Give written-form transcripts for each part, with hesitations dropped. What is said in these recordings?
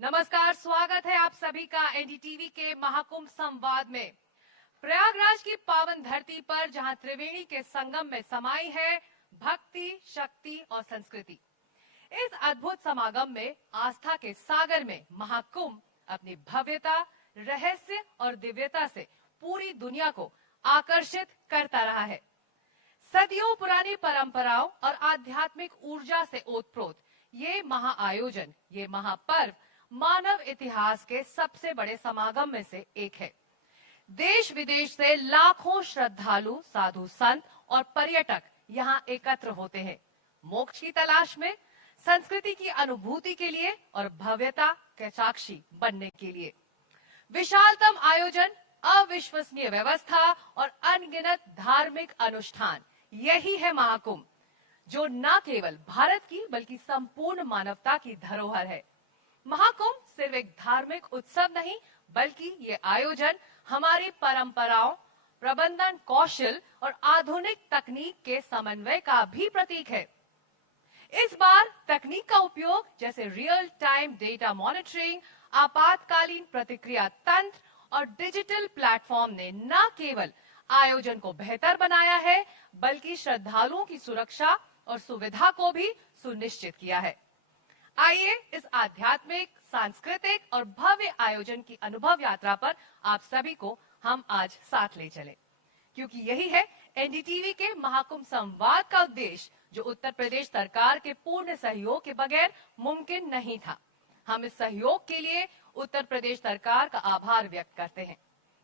नमस्कार, स्वागत है आप सभी का एनडीटीवी के महाकुंभ संवाद में। प्रयागराज की पावन धरती पर जहां त्रिवेणी के संगम में समाई है भक्ति, शक्ति और संस्कृति, इस अद्भुत समागम में आस्था के सागर में महाकुंभ अपनी भव्यता, रहस्य और दिव्यता से पूरी दुनिया को आकर्षित करता रहा है। सदियों पुरानी परंपराओं और आध्यात्मिक ऊर्जा से ओतप्रोत ये महाआयोजन, ये महापर्व मानव इतिहास के सबसे बड़े समागम में से एक है। देश विदेश से लाखों श्रद्धालु, साधु संत और पर्यटक यहाँ एकत्र होते हैं, मोक्ष की तलाश में, संस्कृति की अनुभूति के लिए और भव्यता के साक्षी बनने के लिए। विशालतम आयोजन, अविश्वसनीय व्यवस्था और अनगिनत धार्मिक अनुष्ठान, यही है महाकुंभ, जो न केवल भारत की बल्कि संपूर्ण मानवता की धरोहर है। महाकुंभ सिर्फ एक धार्मिक उत्सव नहीं, बल्कि ये आयोजन हमारी परंपराओं, प्रबंधन कौशल और आधुनिक तकनीक के समन्वय का भी प्रतीक है। इस बार तकनीक का उपयोग जैसे रियल टाइम डेटा मॉनिटरिंग, आपातकालीन प्रतिक्रिया तंत्र और डिजिटल प्लेटफॉर्म ने न केवल आयोजन को बेहतर बनाया है, बल्कि श्रद्धालुओं की सुरक्षा और सुविधा को भी सुनिश्चित किया है। आइए इस आध्यात्मिक, सांस्कृतिक और भव्य आयोजन की अनुभव यात्रा पर आप सभी को हम आज साथ ले चलें, क्योंकि यही है एनडीटीवी के महाकुंभ संवाद का उद्देश्य, जो उत्तर प्रदेश सरकार के पूर्ण सहयोग के बगैर मुमकिन नहीं था। हम इस सहयोग के लिए उत्तर प्रदेश सरकार का आभार व्यक्त करते हैं।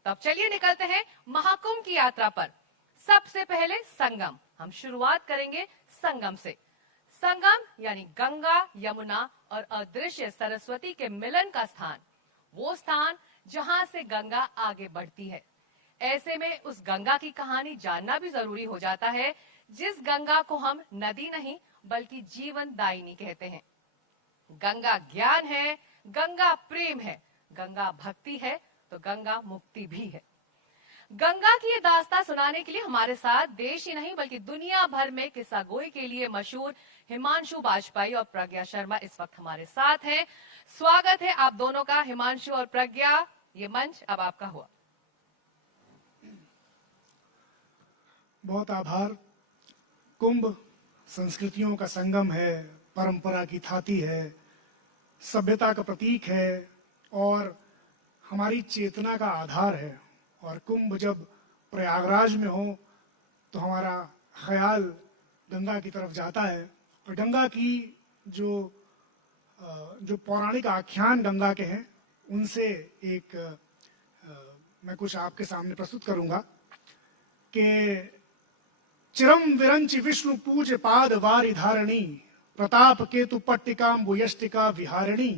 तब चलिए निकलते हैं महाकुंभ की यात्रा पर। सबसे पहले संगम, हम शुरुआत करेंगे संगम से। संगम यानी गंगा, यमुना और अदृश्य सरस्वती के मिलन का स्थान, वो स्थान जहां से गंगा आगे बढ़ती है। ऐसे में उस गंगा की कहानी जानना भी जरूरी हो जाता है, जिस गंगा को हम नदी नहीं बल्कि जीवन दायिनी कहते हैं। गंगा ज्ञान है, गंगा प्रेम है, गंगा भक्ति है तो गंगा मुक्ति भी है। गंगा की ये दास्तां सुनाने के लिए हमारे साथ देश ही नहीं बल्कि दुनिया भर में किस्सा गोई के लिए मशहूर हिमांशु वाजपेयी और प्रज्ञा शर्मा इस वक्त हमारे साथ हैं। स्वागत है आप दोनों का, हिमांशु और प्रज्ञा। ये मंच अब आपका हुआ। बहुत आभार। कुंभ संस्कृतियों का संगम है, परंपरा की थाती है, सभ्यता का प्रतीक है और हमारी चेतना का आधार है। और कुंभ जब प्रयागराज में हो तो हमारा ख्याल गंगा की तरफ जाता है। और गंगा की जो पौराणिक आख्यान गंगा के हैं, उनसे एक मैं कुछ आपके सामने प्रस्तुत करूंगा कि चिरम विरंच विष्णु पूज पाद वारि धारणी, प्रताप केतु पट्टिकाम यष्टिका विहारिणी।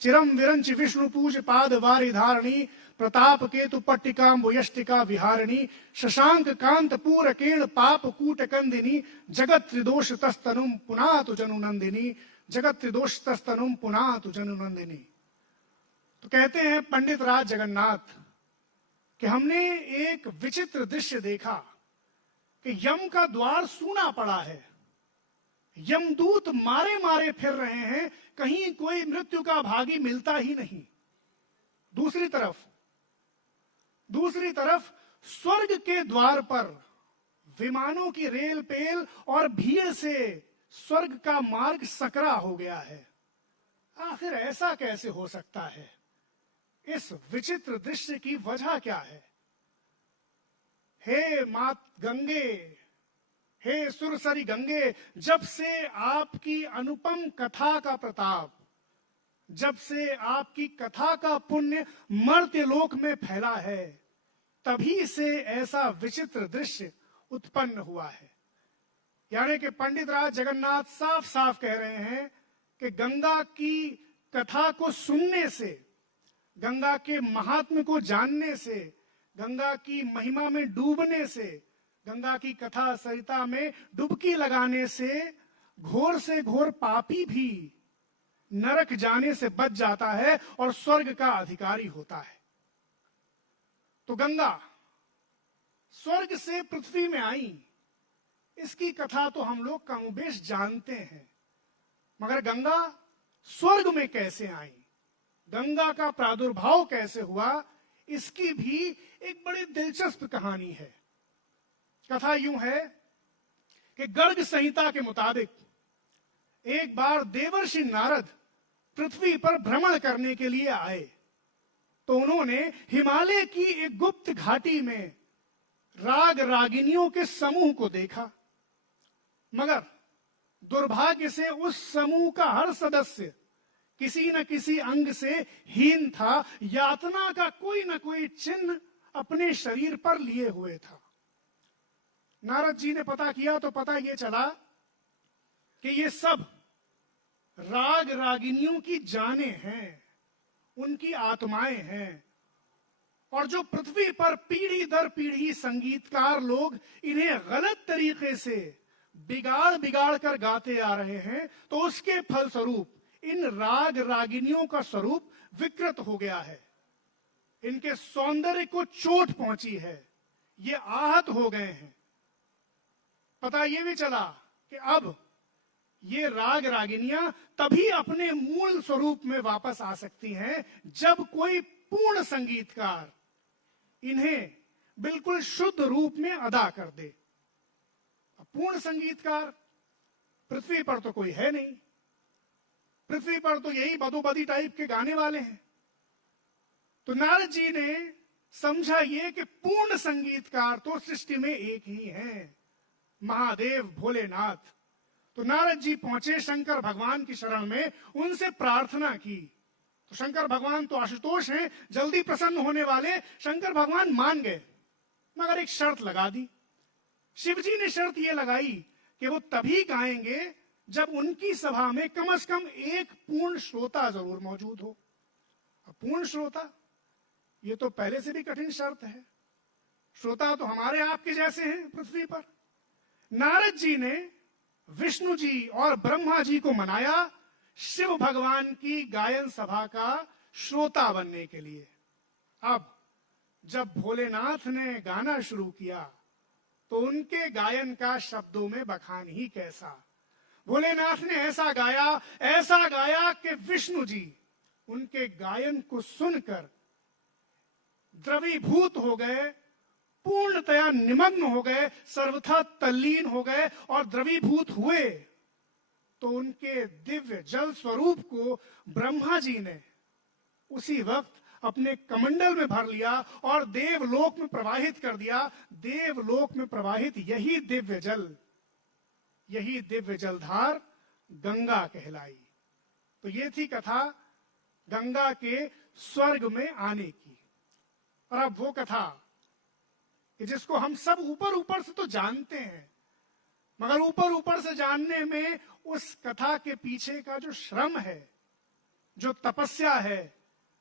चिरम विरंच विष्णु पूज पाद वारि धारणी, प्रताप केतु पट्टिकाम यष्टिका विहारिणी। शशांक कांत पूर केण पाप कूट कंदिनी, जगत त्रिदोष तस्तनुम पुनातु जनु नंदिनी। जगत त्रिदोष तस्तनुम पुनातु जनु नंदिनी। तो कहते हैं पंडित राज जगन्नाथ कि हमने एक विचित्र दृश्य देखा कि यम का द्वार सूना पड़ा है, यमदूत मारे मारे फिर रहे हैं, कहीं कोई मृत्यु का भागी मिलता ही नहीं। दूसरी तरफ स्वर्ग के द्वार पर विमानों की रेल पेल और भीड़ से स्वर्ग का मार्ग सकरा हो गया है। आखिर ऐसा कैसे हो सकता है? इस विचित्र दृश्य की वजह क्या है? हे मात गंगे, हे सुरसरी गंगे, जब से आपकी अनुपम कथा का प्रताप, जब से आपकी कथा का पुण्य मर्त्य लोक में फैला है, तभी से ऐसा विचित्र दृश्य उत्पन्न हुआ है। यानी कि पंडित राज जगन्नाथ साफ साफ कह रहे हैं कि गंगा की कथा को सुनने से, गंगा के महात्म्य को जानने से, गंगा की महिमा में डूबने से, गंगा की कथा सरिता में डुबकी लगाने से घोर पापी भी नरक जाने से बच जाता है और स्वर्ग का अधिकारी होता है। तो गंगा स्वर्ग से पृथ्वी में आई, इसकी कथा तो हम लोग कमोबेश जानते हैं, मगर गंगा स्वर्ग में कैसे आई, गंगा का प्रादुर्भाव कैसे हुआ, इसकी भी एक बड़ी दिलचस्प कहानी है। कथा यूं है कि गर्ग संहिता के मुताबिक एक बार देवर्षि नारद पृथ्वी पर भ्रमण करने के लिए आए, तो उन्होंने हिमालय की एक गुप्त घाटी में राग रागिनियों के समूह को देखा, मगर दुर्भाग्य से उस समूह का हर सदस्य किसी न किसी अंग से हीन था, यातना का कोई न कोई चिन्ह अपने शरीर पर लिए हुए था। नारद जी ने पता किया तो पता यह चला कि ये सब राग रागिनियों की जानें हैं, उनकी आत्माएं हैं, और जो पृथ्वी पर पीढ़ी दर पीढ़ी संगीतकार लोग इन्हें गलत तरीके से बिगाड़ बिगाड़ कर गाते आ रहे हैं, तो उसके फलस्वरूप इन राग रागिनियों का स्वरूप विकृत हो गया है, इनके सौंदर्य को चोट पहुंची है, ये आहत हो गए हैं। पता ये भी चला कि अब ये राग रागिनियां तभी अपने मूल स्वरूप में वापस आ सकती हैं जब कोई पूर्ण संगीतकार इन्हें बिल्कुल शुद्ध रूप में अदा कर दे। पूर्ण संगीतकार पृथ्वी पर तो कोई है नहीं, पृथ्वी पर तो यही बदोबदी टाइप के गाने वाले हैं। तो नारद जी ने समझा ये कि पूर्ण संगीतकार तो सृष्टि में एक ही हैं, महादेव भोलेनाथ। तो नारद जी पहुंचे शंकर भगवान की शरण में, उनसे प्रार्थना की। तो शंकर भगवान तो आशुतोष हैं, जल्दी प्रसन्न होने वाले। शंकर भगवान मान गए, मगर एक शर्त लगा दी। शिव जी ने शर्त यह लगाई कि वो तभी गाएंगे जब उनकी सभा में कम से कम एक पूर्ण श्रोता जरूर मौजूद हो। पूर्ण श्रोता ये तो पहले से भी कठिन शर्त है, श्रोता तो हमारे आपके जैसे हैं पृथ्वी पर। नारद जी ने विष्णु जी और ब्रह्मा जी को मनाया शिव भगवान की गायन सभा का श्रोता बनने के लिए। अब जब भोलेनाथ ने गाना शुरू किया तो उनके गायन का शब्दों में बखान ही कैसा। भोलेनाथ ने ऐसा गाया कि विष्णु जी उनके गायन को सुनकर द्रवीभूत हो गए, पूर्णतया निमग्न हो गए, सर्वथा तल्लीन हो गए। और द्रवीभूत हुए तो उनके दिव्य जल स्वरूप को ब्रह्मा जी ने उसी वक्त अपने कमंडल में भर लिया और देवलोक में प्रवाहित कर दिया। देवलोक में प्रवाहित यही दिव्य जलधार गंगा कहलाई। तो ये थी कथा गंगा के स्वर्ग में आने की। और अब वो कथा कि जिसको हम सब ऊपर ऊपर से तो जानते हैं, मगर ऊपर ऊपर से जानने में उस कथा के पीछे का जो श्रम है, जो तपस्या है,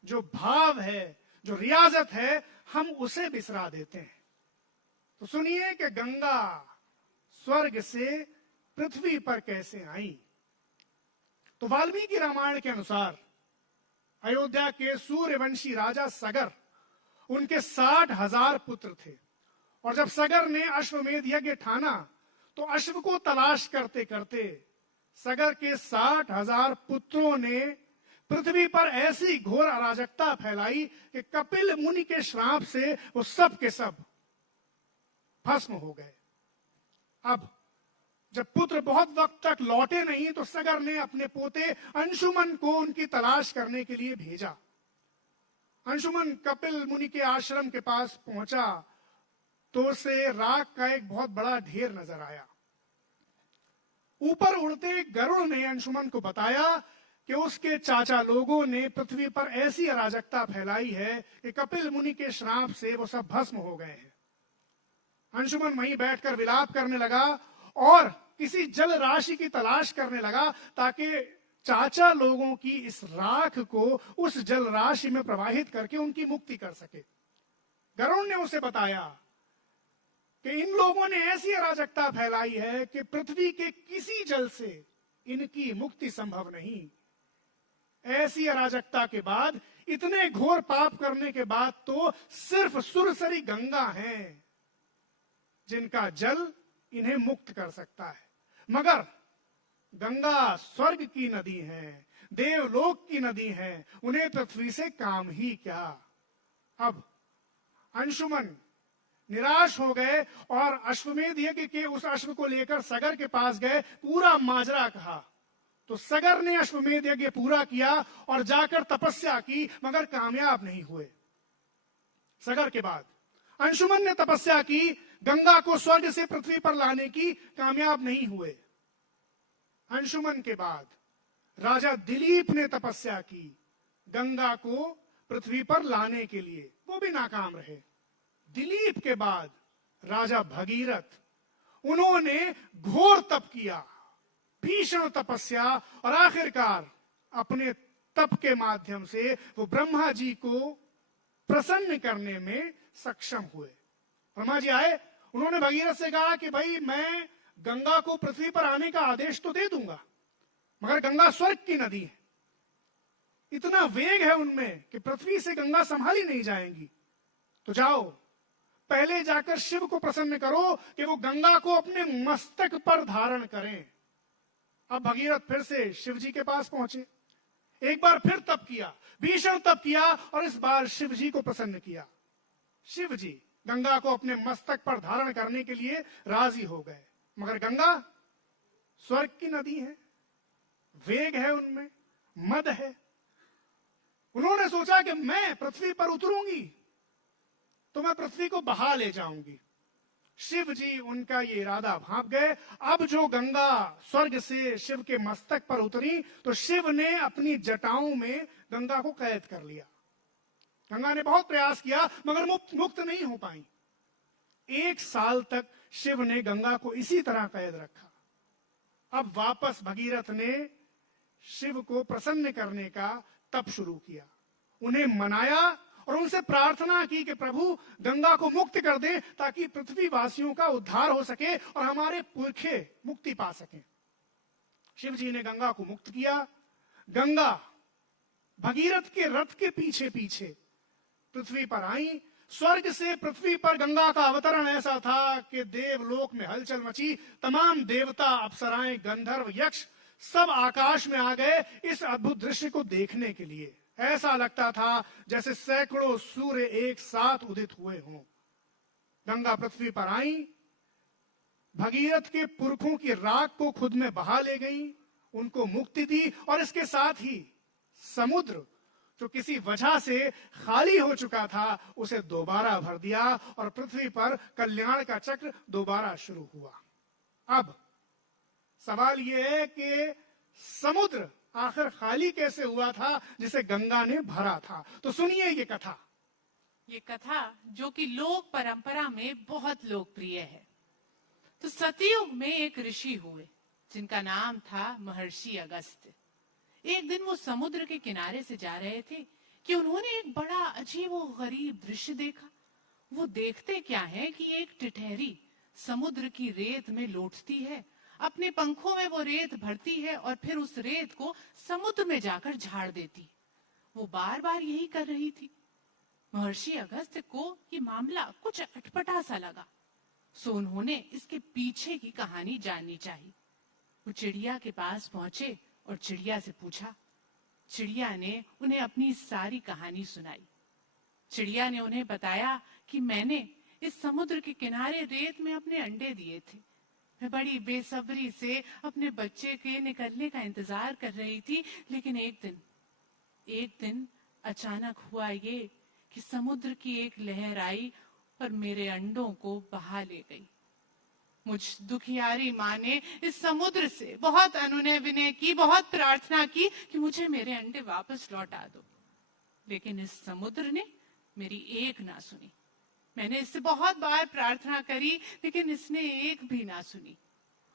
जो भाव है, जो रियाजत है, हम उसे बिसरा देते हैं। तो सुनिए कि गंगा स्वर्ग से पृथ्वी पर कैसे आई। तो वाल्मीकि रामायण के अनुसार अयोध्या के सूर्यवंशी राजा सगर, उनके 60,000 पुत्र थे। और जब सगर ने अश्वमेध यज्ञ ठाना तो अश्व को तलाश करते करते सगर के 60,000 पुत्रों ने पृथ्वी पर ऐसी घोर अराजकता फैलाई कि कपिल मुनि के श्राप से वो सब के सब भस्म हो गए। अब जब पुत्र बहुत वक्त तक लौटे नहीं तो सगर ने अपने पोते अंशुमन को उनकी तलाश करने के लिए भेजा। अंशुमन कपिल मुनि के आश्रम के पास पहुंचा तो उसे राख का एक बहुत बड़ा ढेर नजर आया। ऊपर उड़ते गरुड़ ने अंशुमन को बताया कि उसके चाचा लोगों ने पृथ्वी पर ऐसी अराजकता फैलाई है कि कपिल मुनि के श्राप से वो सब भस्म हो गए हैं। अंशुमन वहीं बैठकर विलाप करने लगा और किसी जल राशि की तलाश करने लगा ताकि चाचा लोगों की इस राख को उस जल राशि में प्रवाहित करके उनकी मुक्ति कर सके। गरुड़ ने उसे बताया कि इन लोगों ने ऐसी अराजकता फैलाई है कि पृथ्वी के किसी जल से इनकी मुक्ति संभव नहीं। ऐसी अराजकता के बाद, इतने घोर पाप करने के बाद तो सिर्फ सुरसरी गंगा है जिनका जल इन्हें मुक्त कर सकता है। मगर गंगा स्वर्ग की नदी है, देवलोक की नदी है, उन्हें पृथ्वी से काम ही क्या। अब अंशुमन निराश हो गए और अश्वमेध यज्ञ के उस अश्व को लेकर सगर के पास गए, पूरा माजरा कहा। तो सगर ने अश्वमेध यज्ञ पूरा किया और जाकर तपस्या की, मगर कामयाब नहीं हुए। सगर के बाद अंशुमन ने तपस्या की, गंगा को स्वर्ग से पृथ्वी पर लाने की, कामयाब नहीं हुए। अंशुमन के बाद राजा दिलीप ने तपस्या की गंगा को पृथ्वी पर लाने के लिए, वो भी नाकाम रहे। दिलीप के बाद राजा भगीरथ, उन्होंने घोर तप किया, भीषण तपस्या, और आखिरकार अपने तप के माध्यम से वो ब्रह्मा जी को प्रसन्न करने में सक्षम हुए। ब्रह्मा जी आए, उन्होंने भगीरथ से कहा कि भाई मैं गंगा को पृथ्वी पर आने का आदेश तो दे दूंगा, मगर गंगा स्वर्ग की नदी है, इतना वेग है उनमें कि पृथ्वी से गंगा संभाली नहीं जाएंगी। तो जाओ, पहले जाकर शिव को प्रसन्न करो कि वो गंगा को अपने मस्तक पर धारण करें। अब भगीरथ फिर से शिव जी के पास पहुंचे, एक बार फिर तप किया, भीषण तप किया, और इस बार शिव जी को प्रसन्न किया। शिव जी गंगा को अपने मस्तक पर धारण करने के लिए राजी हो गए, मगर गंगा स्वर्ग की नदी है, वेग है उनमें, मद है। उन्होंने सोचा कि मैं पृथ्वी पर उतरूंगी तो मैं पृथ्वी को बहा ले जाऊंगी। शिव जी उनका ये इरादा भांप गए। अब जो गंगा स्वर्ग से शिव के मस्तक पर उतरी तो शिव ने अपनी जटाओं में गंगा को कैद कर लिया। गंगा ने बहुत प्रयास किया मगर मुक्त नहीं हो पाई। 1 साल तक शिव ने गंगा को इसी तरह कैद रखा। अब वापस भगीरथ ने शिव को प्रसन्न करने का तप शुरू किया, उन्हें मनाया और उनसे प्रार्थना की कि प्रभु गंगा को मुक्त कर दे ताकि पृथ्वी वासियों का उद्धार हो सके और हमारे पुरखे मुक्ति पा सकें। शिव जी ने गंगा को मुक्त किया। गंगा भगीरथ के रथ के पीछे पीछे पृथ्वी पर आई। स्वर्ग से पृथ्वी पर गंगा का अवतरण ऐसा था कि देवलोक में हलचल मची। तमाम देवता, अप्सराएं, गंधर्व, यक्ष सब आकाश में आ गए इस अद्भुत दृश्य को देखने के लिए। ऐसा लगता था जैसे सैकड़ों सूर्य एक साथ उदित हुए हों। गंगा पृथ्वी पर आई, भगीरथ के पुरखों की राख को खुद में बहा ले गई, उनको मुक्ति दी और इसके साथ ही समुद्र जो किसी वजह से खाली हो चुका था उसे दोबारा भर दिया और पृथ्वी पर कल्याण का चक्र दोबारा शुरू हुआ। अब सवाल यह है कि समुद्र आखिर खाली कैसे हुआ था जिसे गंगा ने भरा था। तो सुनिए ये कथा जो कि लोक परंपरा में बहुत लोकप्रिय है। तो सतयुग में एक ऋषि हुए जिनका नाम था महर्षि अगस्त्य। एक दिन वो समुद्र के किनारे से जा रहे थे कि उन्होंने एक बड़ा अजीब व गरीब दृश्य देखा। वो देखते क्या है कि एक टिटहरी समुद्र की रेत में लौटती है, अपने पंखों में वो रेत भरती है और फिर उस रेत को समुद्र में जाकर झाड़ देती। वो बार बार यही कर रही थी। महर्षि अगस्त्य को ये मामला कुछ अटपटा सा लगा, सो उन्होंने इसके पीछे की कहानी जाननी चाहिए। वो चिड़िया के पास पहुंचे और चिड़िया से पूछा। चिड़िया ने उन्हें अपनी सारी कहानी सुनाई। चिड़िया ने उन्हें बताया कि मैंने इस समुद्र के किनारे रेत में अपने अंडे दिए थे। मैं बड़ी बेसब्री से अपने बच्चे के निकलने का इंतजार कर रही थी, लेकिन एक दिन अचानक हुआ ये कि समुद्र की एक लहर आई और मेरे अंडों को बहा ले गई। मुझ दुखियारी माँ ने इस समुद्र से बहुत अनुनय विनय की, बहुत प्रार्थना की कि मुझे मेरे अंडे वापस लौटा दो, लेकिन इस समुद्र ने मेरी एक ना सुनी। मैंने इससे बहुत बार प्रार्थना करी लेकिन इसने एक भी ना सुनी,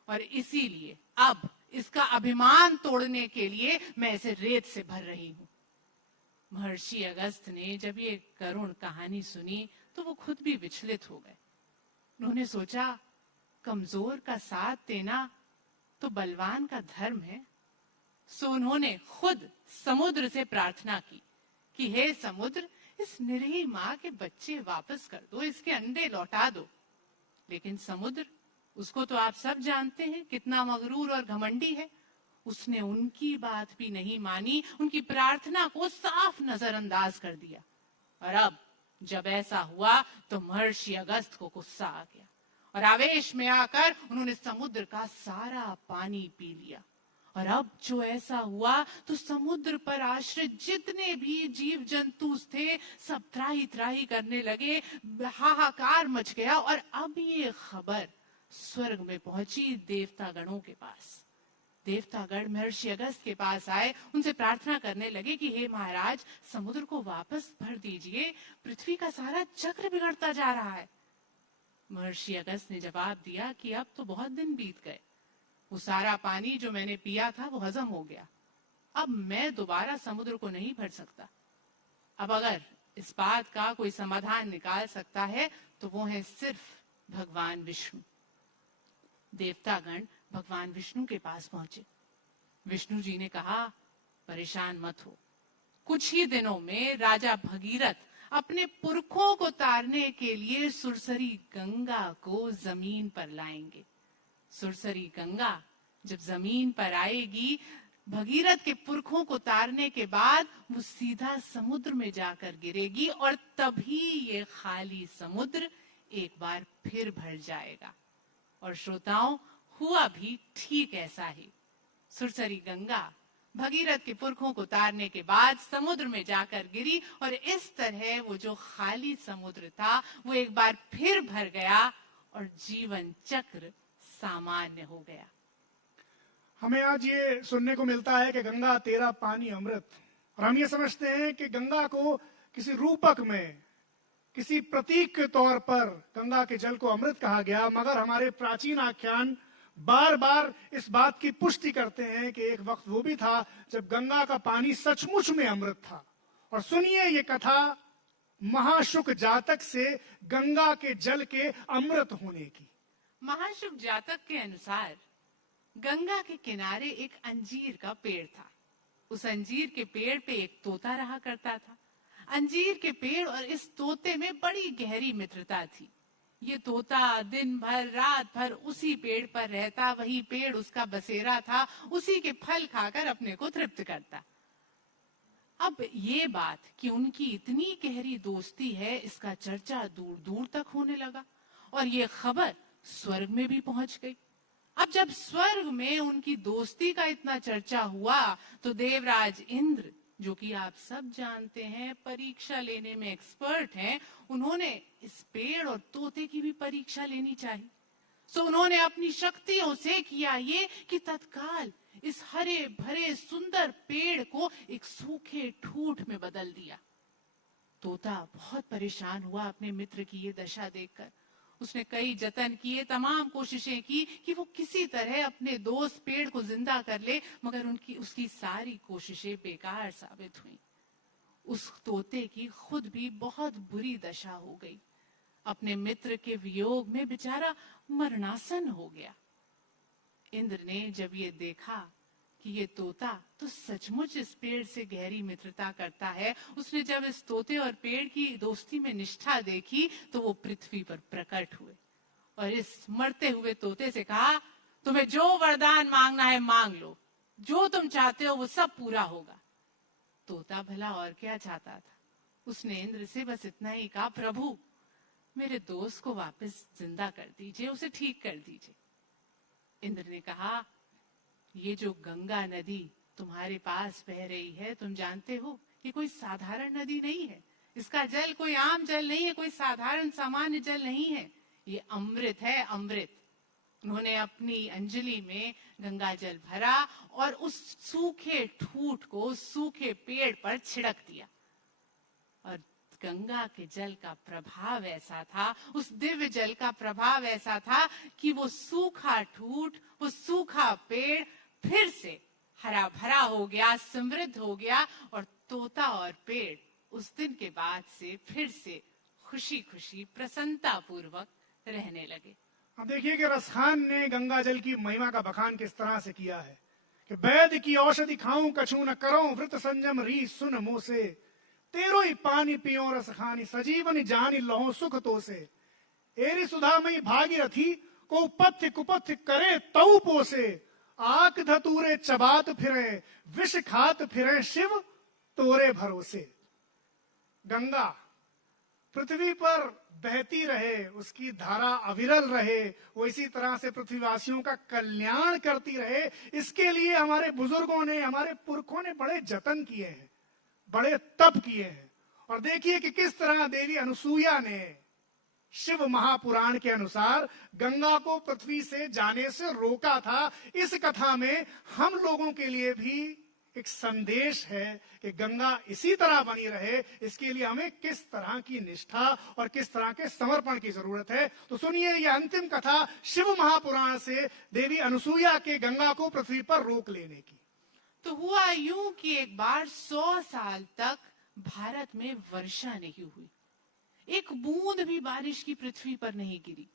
और इसीलिए अब इसका अभिमान तोड़ने के लिए मैं इसे रेत से भर रही हूँ। महर्षि अगस्त्य ने जब ये करुण कहानी सुनी तो वो खुद भी विचलित हो गए। उन्होंने सोचा, कमजोर का साथ देना तो बलवान का धर्म है। सो उन्होंने खुद समुद्र से प्रार्थना की कि हे समुद्र, इस निरीह माँ के बच्चे वापस कर दो, इसके अंडे लौटा दो। लेकिन समुद्र, उसको तो आप सब जानते हैं कितना मगरूर और घमंडी है। उसने उनकी बात भी नहीं मानी, उनकी प्रार्थना को साफ नजरअंदाज कर दिया। और अब जब ऐसा हुआ तो महर्षि अगस्त को गुस्सा आ गया और आवेश में आकर उन्होंने समुद्र का सारा पानी पी लिया। और अब जो ऐसा हुआ तो समुद्र पर आश्रित जितने भी जीव जंतु थे सब त्राही त्राही करने लगे, हाहाकार मच गया। और अब ये खबर स्वर्ग में पहुंची देवता गणों के पास। देवतागण महर्षि अगस्त के पास आए, उनसे प्रार्थना करने लगे कि हे महाराज, समुद्र को वापस भर दीजिए, पृथ्वी का सारा चक्र बिगड़ता जा रहा है। महर्षि अगस्त ने जवाब दिया कि अब तो बहुत दिन बीत गए, वो सारा पानी जो मैंने पिया था वो हजम हो गया, अब मैं दोबारा समुद्र को नहीं भर सकता। अब अगर इस बात का कोई समाधान निकाल सकता है तो वो है सिर्फ भगवान विष्णु। देवतागण भगवान विष्णु के पास पहुंचे। विष्णु जी ने कहा, परेशान मत हो, कुछ ही दिनों में राजा भगीरथ अपने पुरखों को तारने के लिए सुरसरी गंगा को जमीन पर लाएंगे। सुरसरी गंगा जब जमीन पर आएगी, भगीरथ के पुरखों को तारने के बाद वो सीधा समुद्र में जाकर गिरेगी और तभी ये खाली समुद्र एक बार फिर भर जाएगा। और श्रोताओं, हुआ भी ठीक ऐसा ही। सुरसरी गंगा भगीरथ के पुरखों को तारने के बाद समुद्र में जाकर गिरी और इस तरह वो जो खाली समुद्र था वो एक बार फिर भर गया और जीवन चक्र सामान्य हो गया। हमें आज ये सुनने को मिलता है कि गंगा तेरा पानी अमृत, और हम ये समझते हैं कि गंगा को किसी रूपक में, किसी प्रतीक के तौर पर गंगा के जल को अमृत कहा गया। मगर हमारे प्राचीन आख्यान बार बार इस बात की पुष्टि करते हैं कि एक वक्त वो भी था जब गंगा का पानी सचमुच में अमृत था। और सुनिए ये कथा महाशुक जातक से गंगा के जल के अमृत होने की। महाशुक जातक के अनुसार गंगा के किनारे एक अंजीर का पेड़ था। उस अंजीर के पेड़ पे एक तोता रहा करता था। अंजीर के पेड़ और इस तोते में बड़ी गहरी मित्रता थी। ये तोता दिन भर रात भर उसी पेड़ पर रहता, वही पेड़ उसका बसेरा था, उसी के फल खाकर अपने को तृप्त करता। अब ये बात कि उनकी इतनी गहरी दोस्ती है, इसका चर्चा दूर दूर तक होने लगा और ये खबर स्वर्ग में भी पहुंच गई। अब जब स्वर्ग में उनकी दोस्ती का इतना चर्चा हुआ तो देवराज इंद्र, जो कि आप सब जानते हैं परीक्षा लेने में एक्सपर्ट हैं, उन्होंने इस पेड़ और तोते की भी परीक्षा लेनी चाहिए। सो उन्होंने अपनी शक्तियों से किया ये कि तत्काल इस हरे भरे सुंदर पेड़ को एक सूखे ठूठ में बदल दिया। तोता बहुत परेशान हुआ अपने मित्र की ये दशा देखकर। उसने कई जतन किए, तमाम कोशिशें की कि वो किसी तरह अपने दोस्त पेड़ को जिंदा कर ले, मगर उसकी सारी कोशिशें बेकार साबित हुई। उस तोते की खुद भी बहुत बुरी दशा हो गई। अपने मित्र के वियोग में बेचारा मरणासन हो गया। इंद्र ने जब ये देखा कि ये तोता तो सचमुच इस पेड़ से गहरी मित्रता करता है, उसने जब इस तोते और पेड़ की दोस्ती में निष्ठा देखी तो वो पृथ्वी पर प्रकट हुए और इस मरते हुए तोते से कहा, तुम्हें जो वरदान मांगना है मांग लो, जो तुम चाहते हो वो सब पूरा होगा। तोता भला और क्या चाहता था, उसने इंद्र से बस इतना ही कहा, प्रभु मेरे दोस्त को वापस जिंदा कर दीजिए, उसे ठीक कर दीजिए। इंद्र ने कहा, ये जो गंगा नदी तुम्हारे पास बह रही है, तुम जानते हो ये कोई साधारण नदी नहीं है। इसका जल कोई आम जल नहीं है, कोई साधारण सामान्य जल नहीं है, ये अमृत है, अमृत। उन्होंने अपनी अंजलि में गंगा जल भरा और उस सूखे ठूठ को सूखे पेड़ पर छिड़क दिया और गंगा के जल का प्रभाव ऐसा था, उस दिव्य जल का प्रभाव ऐसा था कि वो सूखा ठूठ, वो सूखा पेड़ फिर से हरा भरा हो गया, समृद्ध हो गया और तोता और पेड़ उस दिन के बाद से फिर से खुशी खुशी प्रसन्नता पूर्वक रहने लगे। अब देखिए कि रसखान ने गंगा जल की महिमा का बखान किस तरह से किया है कि वैद्य की औषधि खाऊं कछू न करूं, व्रत संयम री सुन मुंह से, तेरो ही पानी पियो रसखानी, सजीवनी जानी लहो सुख तो से, एरी सुधामयी भागीरथी को उपथ्य कुपथ्य करे तऊ पोसे, आक धतूरे चबात फिरे, विष खात फिरे शिव तोरे भरोसे। गंगा पृथ्वी पर बहती रहे, उसकी धारा अविरल रहे, वो इसी तरह से पृथ्वीवासियों का कल्याण करती रहे, इसके लिए हमारे बुजुर्गों ने, हमारे पुरखों ने बड़े जतन किए हैं, बड़े तप किए हैं। और देखिए कि किस तरह देवी अनुसूया ने शिव महापुराण के अनुसार गंगा को पृथ्वी से जाने से रोका था। इस कथा में हम लोगों के लिए भी एक संदेश है कि गंगा इसी तरह बनी रहे, इसके लिए हमें किस तरह की निष्ठा और किस तरह के समर्पण की जरूरत है। तो सुनिए ये अंतिम कथा शिव महापुराण से देवी अनुसूया के गंगा को पृथ्वी पर रोक लेने की। तो हुआ यूं कि एक बार 100 साल तक भारत में वर्षा नहीं हुई, एक बूंद भी बारिश की पृथ्वी पर नहीं गिरी,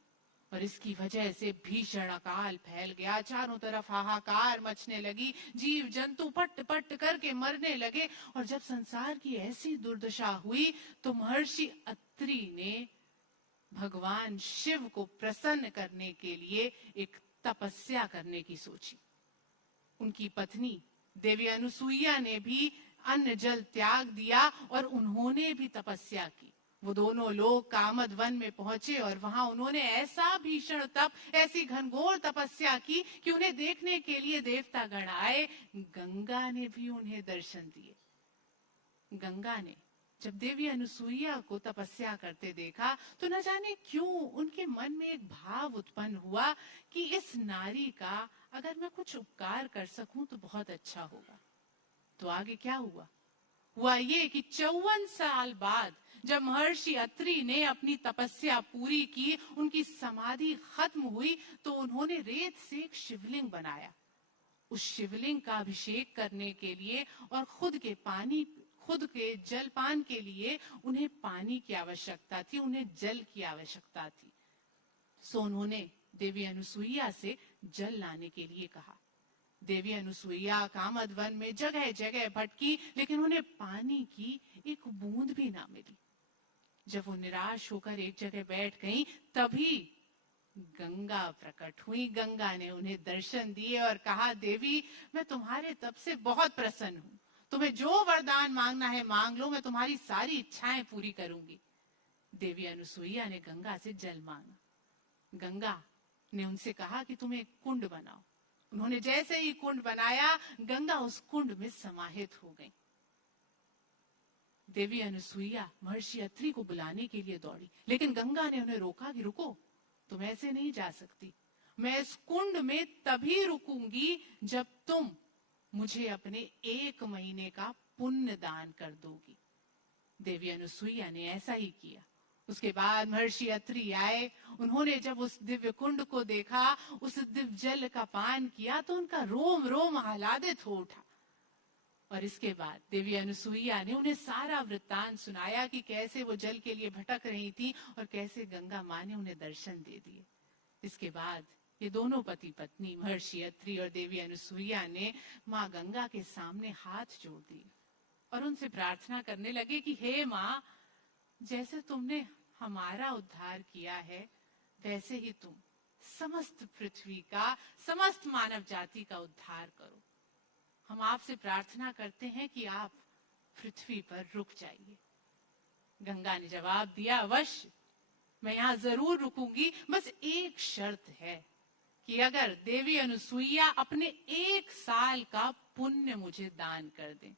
और इसकी वजह से भीषण अकाल फैल गया। चारों तरफ हाहाकार मचने लगी, जीव जंतु पट पट करके मरने लगे। और जब संसार की ऐसी दुर्दशा हुई तो महर्षि अत्रि ने भगवान शिव को प्रसन्न करने के लिए एक तपस्या करने की सोची। उनकी पत्नी देवी अनुसूया ने भी अन्न जल त्याग दिया और उन्होंने भी तपस्या की। वो दोनों लोग कामद वन में पहुंचे और वहां उन्होंने ऐसा भीषण तप, ऐसी घनघोर तपस्या की कि उन्हें देखने के लिए देवता गण आए। गंगा ने भी उन्हें दर्शन दिए। गंगा ने जब देवी अनुसूया को तपस्या करते देखा तो न जाने क्यों उनके मन में एक भाव उत्पन्न हुआ कि इस नारी का अगर मैं कुछ उपकार कर सकूं तो बहुत अच्छा होगा। तो आगे क्या हुआ? हुआ ये कि 54 साल बाद जब महर्षि अत्रि ने अपनी तपस्या पूरी की, उनकी समाधि खत्म हुई, तो उन्होंने रेत से एक शिवलिंग बनाया। उस शिवलिंग का अभिषेक करने के लिए और खुद के जलपान के लिए उन्हें पानी की आवश्यकता थी, उन्हें जल की आवश्यकता थी। सो उन्होंने देवी अनुसूया से जल लाने के लिए कहा। देवी अनुसूया कामद वन में जगह जगह भटकी, लेकिन उन्हें पानी की एक बूंद भी ना मिली। जब वो निराश होकर एक जगह बैठ गईं, तभी गंगा प्रकट हुई। गंगा ने उन्हें दर्शन दिए और कहा, देवी मैं तुम्हारे तप से बहुत प्रसन्न हूं, तुम्हें जो वरदान मांगना है मांग लो, मैं तुम्हारी सारी इच्छाएं पूरी करूंगी। देवी अनुसूया ने गंगा से जल मांगा। गंगा ने उनसे कहा कि तुम एक कुंड बनाओ। उन्होंने जैसे ही कुंड बनाया, गंगा उस कुंड में समाहित हो गई। देवी अनुसूया महर्षि अत्रि को बुलाने के लिए दौड़ी, लेकिन गंगा ने उन्हें रोका कि रुको, तुम ऐसे नहीं जा सकती। मैं इस कुंड में तभी रुकूंगी जब तुम मुझे अपने 1 महीने का पुण्य दान कर दोगी। देवी अनुसूया ने ऐसा ही किया। उसके बाद महर्षि अत्रि आए। उन्होंने जब उस दिव्य कुंड को देखा, उस दिव्य जल का पान किया, तो उनका रोम रोम आह्लादित हो उठा। और इसके बाद देवी अनुसूया ने उन्हें सारा वृत्तांत सुनाया कि कैसे वो जल के लिए भटक रही थी और कैसे गंगा माँ ने उन्हें दर्शन दे दिए। इसके बाद ये दोनों पति पत्नी महर्षि अत्रि और देवी अनुसूया ने माँ गंगा के सामने हाथ जोड़ दिए और उनसे प्रार्थना करने लगे कि हे माँ, जैसे तुमने हमारा उद्धार किया है, वैसे ही तुम समस्त पृथ्वी का, समस्त मानव जाति का उद्धार करो। हम आपसे प्रार्थना करते हैं कि आप पृथ्वी पर रुक जाइए। गंगा ने जवाब दिया, अवश्य मैं यहाँ जरूर रुकूंगी, बस एक शर्त है कि अगर देवी अनुसूया अपने 1 साल का पुण्य मुझे दान कर दें।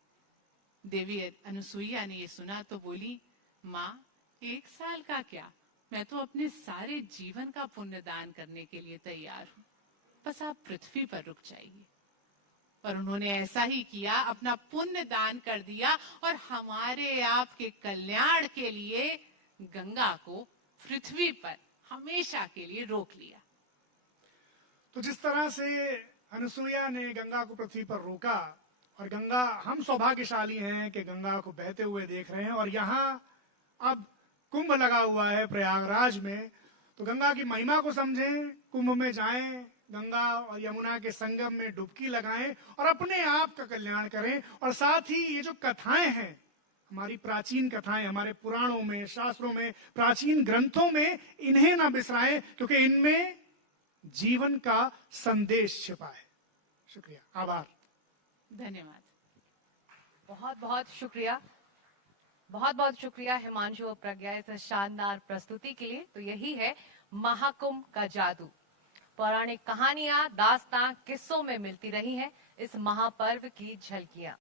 देवी अनुसूया ने ये सुना तो बोली, माँ 1 साल का क्या, मैं तो अपने सारे जीवन का पुण्य दान करने के लिए तैयार हूँ, बस आप पृथ्वी पर रुक जाइए। और उन्होंने ऐसा ही किया, अपना पुण्य दान कर दिया और हमारे आपके कल्याण के लिए गंगा को पृथ्वी पर हमेशा के लिए रोक लिया। तो जिस तरह से अनुसूया ने गंगा को पृथ्वी पर रोका, और गंगा, हम सौभाग्यशाली हैं कि गंगा को बहते हुए देख रहे हैं। और यहाँ अब कुंभ लगा हुआ है प्रयागराज में, तो गंगा की महिमा को समझें, कुंभ में जाएं, गंगा और यमुना के संगम में डुबकी लगाएं और अपने आप का कल्याण करें। और साथ ही ये जो कथाएं हैं, हमारी प्राचीन कथाएं, हमारे पुराणों में, शास्त्रों में, प्राचीन ग्रंथों में, इन्हें ना बिसराएं, क्योंकि इनमें जीवन का संदेश छिपा है। शुक्रिया, आभार। धन्यवाद। बहुत बहुत शुक्रिया, बहुत बहुत शुक्रिया हिमांशु और प्रज्ञा इस शानदार प्रस्तुति के लिए। तो यही है महाकुंभ का जादू। पौराणिक कहानियां, दास्तां, किस्सों में मिलती रही हैं इस महापर्व की झलकियां।